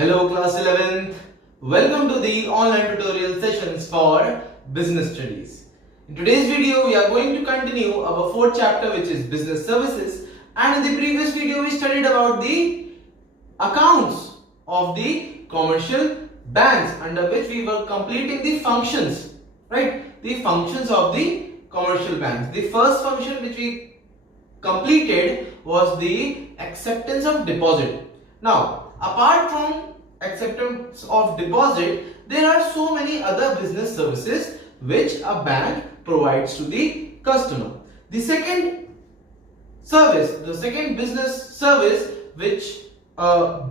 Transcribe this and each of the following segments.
Hello class 11th. Welcome to the online tutorial sessions for business studies. In today's video we are going to continue our fourth chapter, which is business services, and in the previous video we studied about the accounts of the commercial banks, under which we were completing the functions, right? The functions of the commercial banks. The first function which we completed was the acceptance of deposit. Now, apart from acceptance of deposit, there are so many other business services which a bank provides to the customer. The second business service which a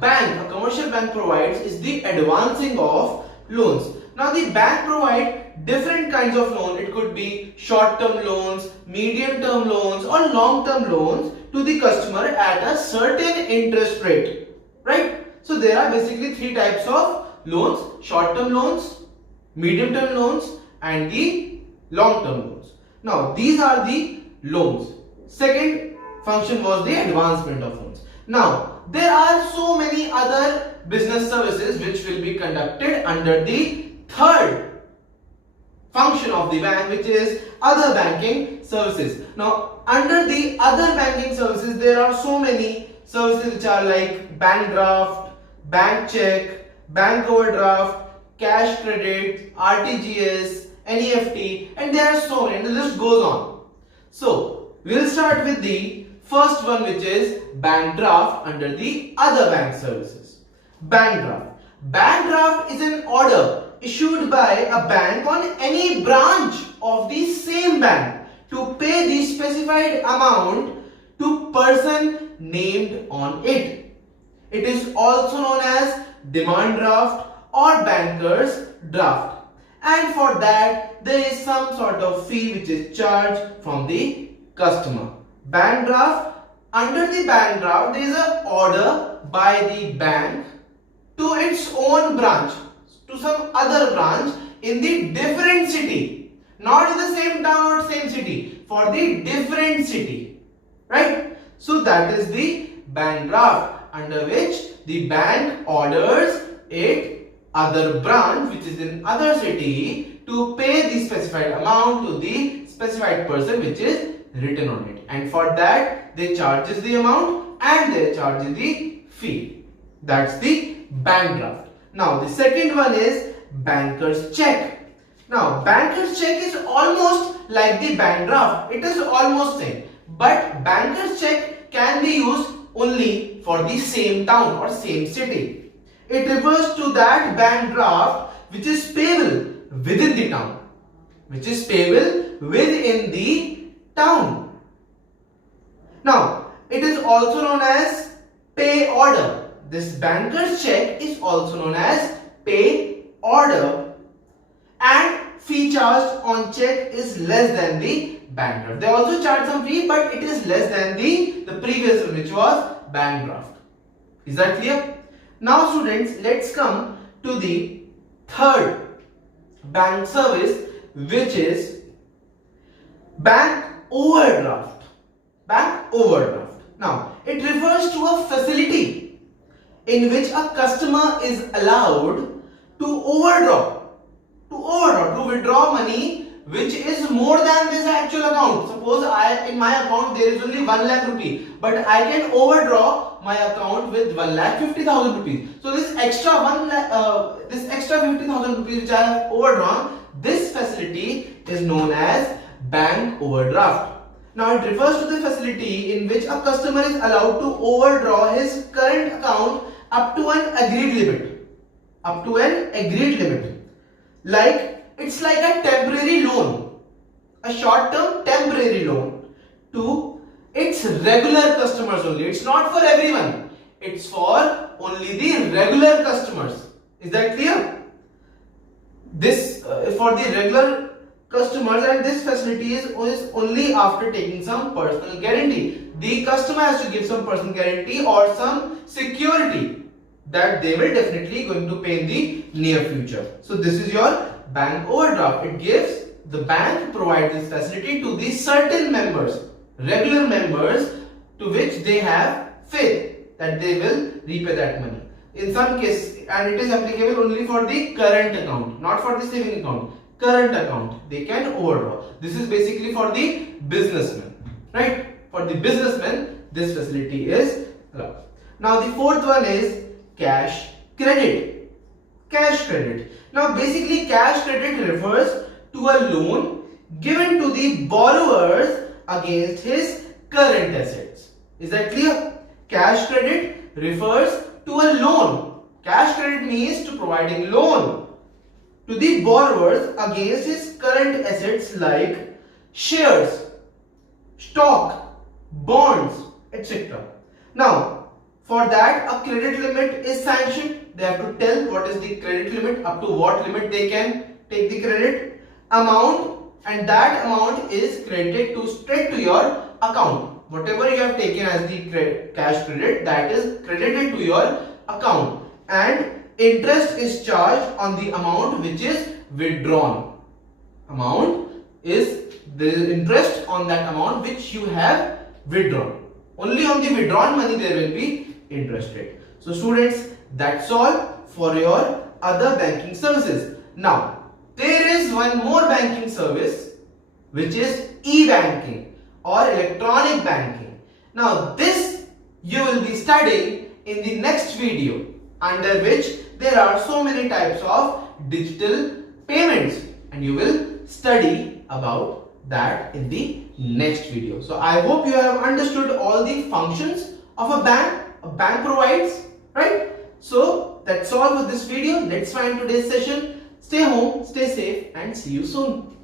commercial bank provides is the advancing of loans. Now, the bank provides different kinds of loan. It could be short-term loans, medium-term loans, or long-term loans to the customer at a certain interest rate, right? So there are basically three types of loans: short-term loans, medium-term loans, and the long-term loans. Now, these are the loans. Second function was the advancement of loans. Now, there are so many other business services which will be conducted under the third function of the bank, which is other banking services. Now, under the other banking services, there are so many services which are like bank draft, bank check, bank overdraft, cash credit, RTGS, NEFT, and there are so many, and the list goes on. So, we'll start with the first one, which is bank draft under the other bank services. Bank draft. Bank draft is an order issued by a bank on any branch of the same bank to pay the specified amount to person named on it. It is also known as demand draft or banker's draft, and for that there is some sort of fee which is charged from the customer. Bank draft. Under the bank draft, there is an order by the bank to its own branch, to some other branch in the different city, not in the same town or same city, for the different city, right? So that is the bank draft, under which the bank orders it other branch which is in other city to pay the specified amount to the specified person which is written on it, and for that they charges the amount and they charge the fee. That's the bank draft. Now, the second one is banker's check. Now, banker's check is almost like the bank draft. It is almost same, but banker's check can be used only for the same town or same city. It refers to that bank draft which is payable within the town, town. Now, it is also known as pay order. This banker's check is also known as pay order, and fee charged on check is less than the bank draft. They also charge some fee, but it is less than the previous one, which was bank draft. Is that clear? Now students, let's come to the third bank service, which is bank overdraft. Bank overdraft. Now, it refers to a facility in which a customer is allowed to withdraw money which is more than this actual account. Suppose in my account there is only 1 lakh rupee, but I can overdraw my account with 1,50,000 rupees. So this extra 50,000 rupees which I have overdrawn, this facility is known as bank overdraft. Now, it refers to the facility in which a customer is allowed to overdraw his current account up to an agreed limit. Like, it's like a temporary loan, a short-term temporary loan to its regular customers only. It's not for everyone. It's for only the regular customers. Is that clear? This for the regular customers, and this facility is only after taking some personal guarantee. The customer has to give some personal guarantee or some security that they will definitely going to pay in the near future. So this is your bank overdraft. It gives, the bank provides this facility to the certain members, regular members, to which they have faith that they will repay that money. in some case, and it is applicable only for the current account, not for the saving account. Current account, they can overdraw. This is basically for the businessman, right? For the businessman, this facility is allowed. Now the fourth one is cash credit. Cash credit. Now basically cash credit refers to a loan given to the borrowers against his current assets. Is that clear? Cash credit refers to a loan. Cash credit means to providing loan to the borrowers against his current assets like shares, stock, bonds, etc. Now, for that a credit limit is sanctioned. They have to tell what is the credit limit, up to what limit they can take the credit amount, and that amount is credited to straight to your account. Whatever you have taken as the cash credit, that is credited to your account, and interest is charged on the amount which is withdrawn. Amount is the interest on that amount which you have withdrawn. Only on the withdrawn money there will be interest rate. So students, that's all for your other banking services. Now, there is one more banking service which is e-banking or electronic banking. Now, this you will be studying in the next video, under which there are so many types of digital payments, and you will study about that in the next video. So I hope you have understood all the functions of a bank provides, right? So that's all for this video. Let's find today's session. Stay home, stay safe, and see you soon.